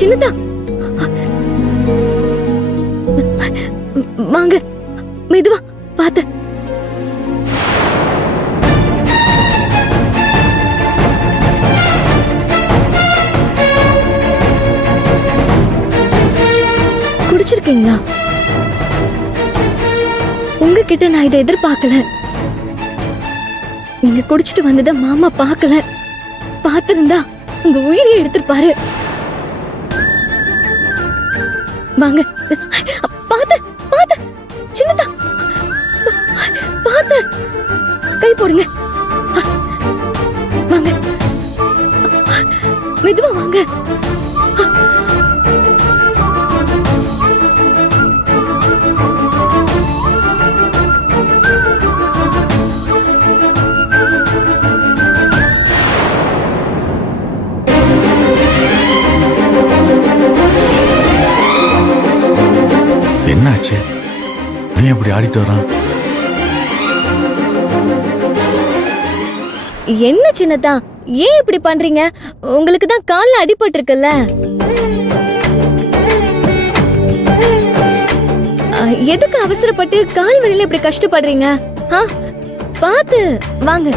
சின்னதா வாங்க, மெதுவா பாத்து. குடிச்சிருக்கீங்களா? உங்ககிட்ட நான் இதை எதிர்பார்க்கல. நீங்க குடிச்சிட்டு வந்தத மாமா பார்க்கல. பார்த்திருந்தா உங்க உயிரை எடுத்திருப்பாரு. வாங்க, பாத்து பாத்து, சின்னதா பாத்து, கை போடுங்க. வாங்க, மெதுவா வாங்க. என்னாச்சு? நீ எப்படி ஆடிட்டு வரான்? என்ன சின்னதா, ஏன் இப்படி பண்றீங்க? உங்களுக்கு தான் கால்ல அடிபட்டு இருக்குல்ல. எதுக்கு அவசரப்பட்டு கால் வலியில இப்படி கஷ்டப்படுறீங்க? பாத்து வாங்க.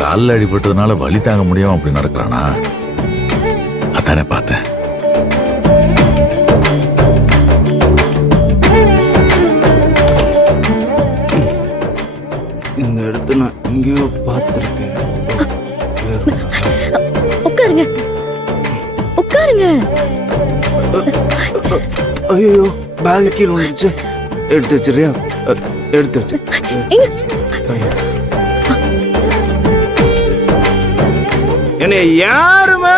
காலில் அடிபட்டதுனால வலி தாங்க முடியாம அப்படி நடக்கிறானா? அதானே பார்த்தேன். இந்த இடத்த நான் எங்கேயோ பார்த்துருக்கேன். உட்காருங்க, உட்காருங்க. ஐயோ, பேக் கீழே வந்துருச்சு. எடுத்து வச்சிருக்கியா? எடுத்து வச்சு. என்னை யாருமே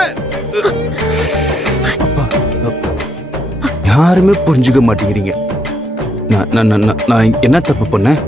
புரிஞ்சுக்க மாட்டேங்கிறீங்க. நான் என்ன தப்பு பண்ணேன்?